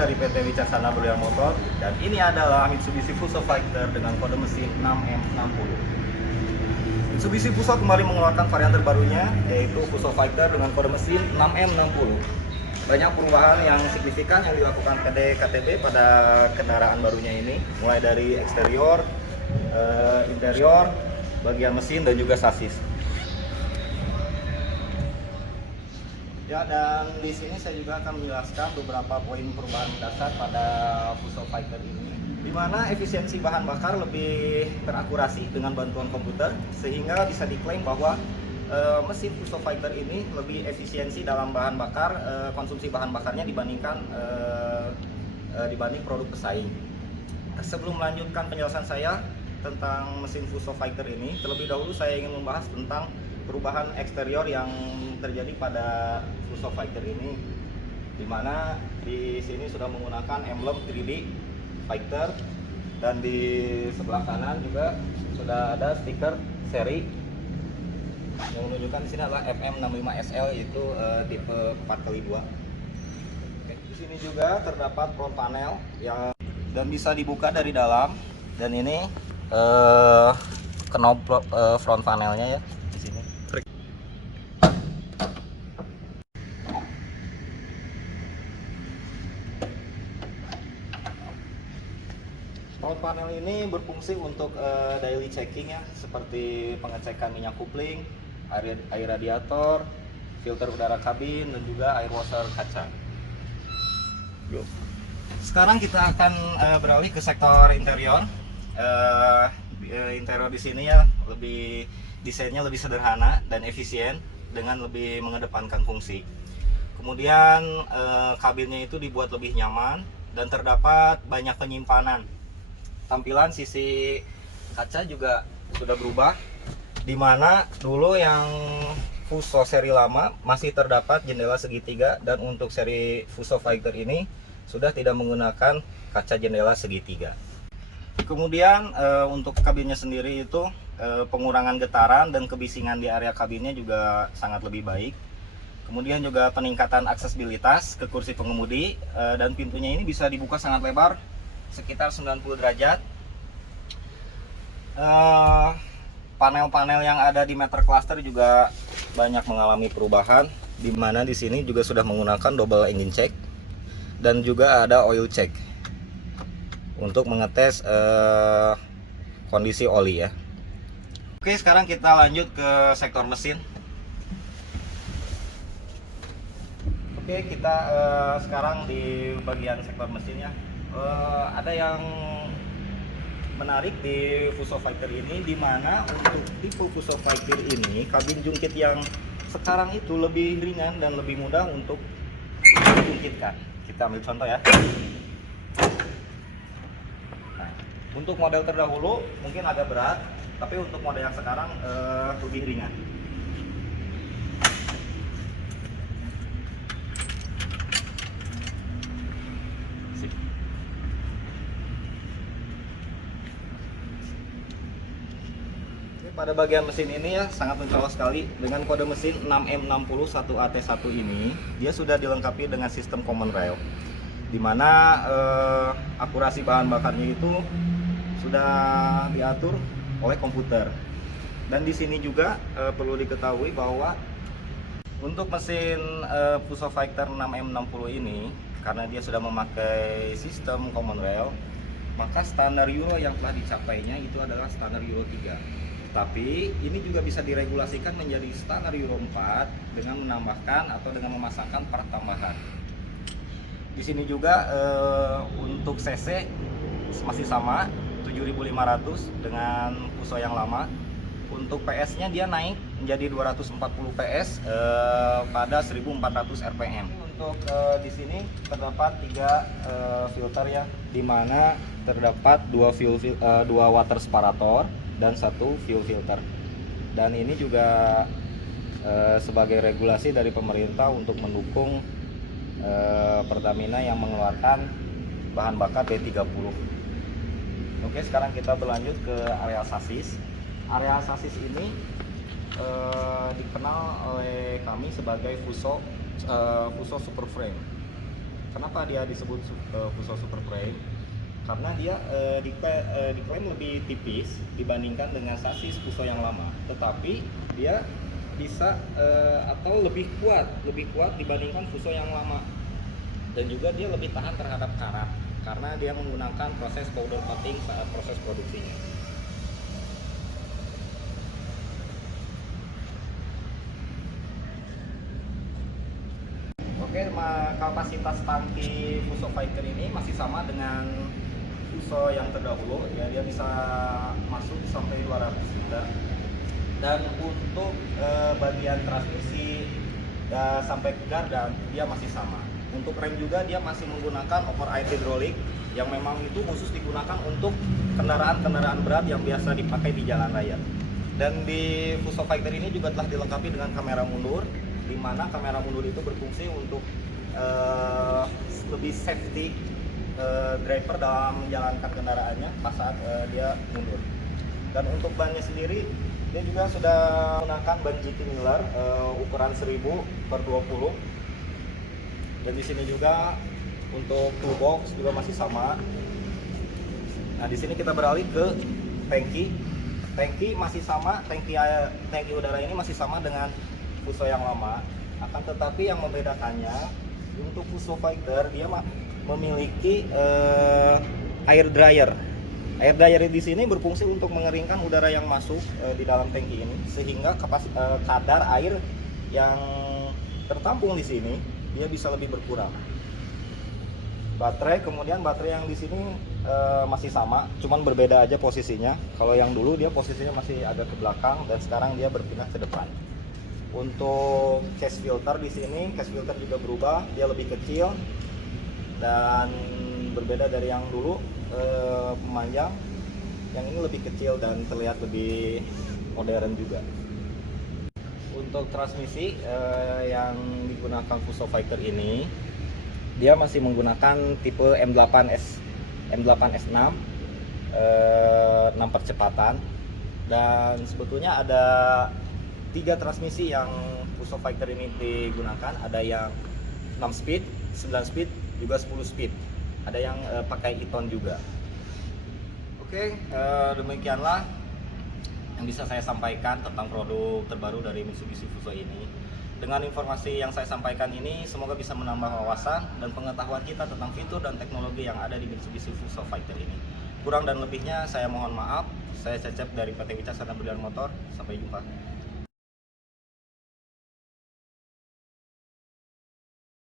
dari PT Wicaksana Berlian Motor, dan ini adalah Mitsubishi Fuso Fighter dengan kode mesin 6M60. Mitsubishi Fuso kembali mengeluarkan varian terbarunya, yaitu Fuso Fighter dengan kode mesin 6M60. Banyak perubahan yang signifikan yang dilakukan PT KTB pada kendaraan barunya ini, mulai dari eksterior, interior, bagian mesin, dan juga sasis. Ya, dan di sini saya juga akan menjelaskan beberapa poin perubahan dasar pada Fuso Fighter ini, di mana efisiensi bahan bakar lebih terakurasi dengan bantuan komputer, sehingga bisa diklaim bahwa mesin Fuso Fighter ini lebih efisiensi dalam bahan bakar, konsumsi bahan bakarnya dibandingkan dibanding produk pesaing. Sebelum melanjutkan penjelasan saya tentang mesin Fuso Fighter ini, terlebih dahulu saya ingin membahas tentang perubahan eksterior yang terjadi pada Fuso Fighter ini, di mana di sini sudah menggunakan emblem 3D Fighter, dan di sebelah kanan juga sudah ada stiker seri yang menunjukkan di sini adalah FM65SL, yaitu tipe 4x2. Di sini juga terdapat front panel yang dan bisa dibuka dari dalam, dan ini knob front panelnya ya di sini. Front panel ini berfungsi untuk daily checking ya, seperti pengecekan minyak kupling, air radiator, filter udara kabin, dan juga air washer kaca. Sekarang kita akan beralih ke sektor interior. Interior di sini ya desainnya lebih sederhana dan efisien dengan lebih mengedepankan fungsi. Kemudian kabinnya itu dibuat lebih nyaman dan terdapat banyak penyimpanan. Tampilan sisi kaca juga sudah berubah, di mana dulu yang Fuso seri lama masih terdapat jendela segitiga, dan untuk seri Fuso Fighter ini sudah tidak menggunakan kaca jendela segitiga. Kemudian untuk kabinnya sendiri itu pengurangan getaran dan kebisingan di area kabinnya juga sangat lebih baik. Kemudian juga peningkatan aksesibilitas ke kursi pengemudi, dan pintunya ini bisa dibuka sangat lebar, sekitar 90 derajat. Panel-panel yang ada di meter cluster juga banyak mengalami perubahan, di mana di sini juga sudah menggunakan double engine check, dan juga ada oil check untuk mengetes kondisi oli ya. Oke, sekarang kita lanjut ke sektor mesin. Oke, kita sekarang di bagian sektor mesinnya. Ada yang menarik di Fuso Fighter ini, di mana untuk tipe Fuso Fighter ini kabin jungkit yang sekarang itu lebih ringan dan lebih mudah untuk dijungkitkan. Kita ambil contoh ya. Nah, untuk model terdahulu mungkin agak berat, tapi untuk model yang sekarang lebih ringan. Pada bagian mesin ini ya sangat mencolok sekali dengan kode mesin 6M60-1AT1 ini. Dia sudah dilengkapi dengan sistem common rail, di mana akurasi bahan bakarnya itu sudah diatur oleh komputer. Dan di sini juga perlu diketahui bahwa untuk mesin Fuso Fighter 6M60 ini, karena dia sudah memakai sistem common rail, maka standar Euro yang telah dicapainya itu adalah standar Euro 3. Tapi ini juga bisa diregulasikan menjadi standar Euro 4 dengan menambahkan atau dengan memasangkan part tambahan. Di sini juga untuk CC masih sama 7.500 dengan Fuso yang lama. Untuk PS-nya dia naik menjadi 240 PS pada 1.400 RPM. Untuk di sini terdapat 3 filter ya, di mana terdapat 2 water separator dan 1 fuel filter. Dan ini juga sebagai regulasi dari pemerintah untuk mendukung Pertamina yang mengeluarkan bahan bakar B30. Oke, sekarang kita berlanjut ke area sasis. Area sasis ini dikenal oleh kami sebagai Fuso Super Frame. Kenapa dia disebut Fuso Super Frame? Karena dia diklaim lebih tipis dibandingkan dengan sasis Fuso yang lama, tetapi dia bisa atau lebih kuat dibandingkan Fuso yang lama, dan juga dia lebih tahan terhadap karat karena dia menggunakan proses powder coating saat proses produksinya. Oke, kapasitas tangki Fuso Fighter ini masih sama dengan Fuso yang terdahulu, ya, dia bisa masuk sampai 200 liter. Dan untuk bagian transmisi sampai ke gardan dia masih sama. Untuk rem juga dia masih menggunakan over-air hidrolik yang memang itu khusus digunakan untuk kendaraan-kendaraan berat yang biasa dipakai di jalan raya. Dan di Fuso Fighter ini juga telah dilengkapi dengan kamera mundur, di mana kamera mundur itu berfungsi untuk lebih safety driver dalam menjalankan kendaraannya pas saat dia mundur. Dan untuk bannya sendiri dia juga sudah menggunakan ban GT Miller ukuran 1000/20. Dan di sini juga untuk toolbox juga masih sama. Nah, di sini kita beralih ke tangki. Tangki masih sama, tangki udara ini masih sama dengan Fuso yang lama. Akan tetapi yang membedakannya untuk Fuso Fighter dia memiliki air dryer. Air dryer di sini berfungsi untuk mengeringkan udara yang masuk di dalam tangki ini, sehingga kadar air yang tertampung di sini dia bisa lebih berkurang. Kemudian baterai yang di sini masih sama, cuman berbeda aja posisinya. Kalau yang dulu dia posisinya masih agak ke belakang dan sekarang dia berpindah ke depan. Untuk case filter di sini, case filter juga berubah, dia lebih kecil dan berbeda dari yang dulu memanjang. Yang ini lebih kecil dan terlihat lebih modern juga. Untuk transmisi yang digunakan Fuso Fighter ini dia masih menggunakan tipe M8S6 6 percepatan, dan sebetulnya ada 3 transmisi yang Fuso Fighter ini digunakan. Ada yang 6 speed, 9 speed, juga 10 speed. Ada yang pakai e-tone juga. Oke, demikianlah yang bisa saya sampaikan tentang produk terbaru dari Mitsubishi Fuso ini. Dengan informasi yang saya sampaikan ini, semoga bisa menambah wawasan dan pengetahuan kita tentang fitur dan teknologi yang ada di Mitsubishi Fuso Fighter ini. Kurang dan lebihnya saya mohon maaf. Saya Cecep dari PT Wicasana Berlian Motor. Sampai jumpa.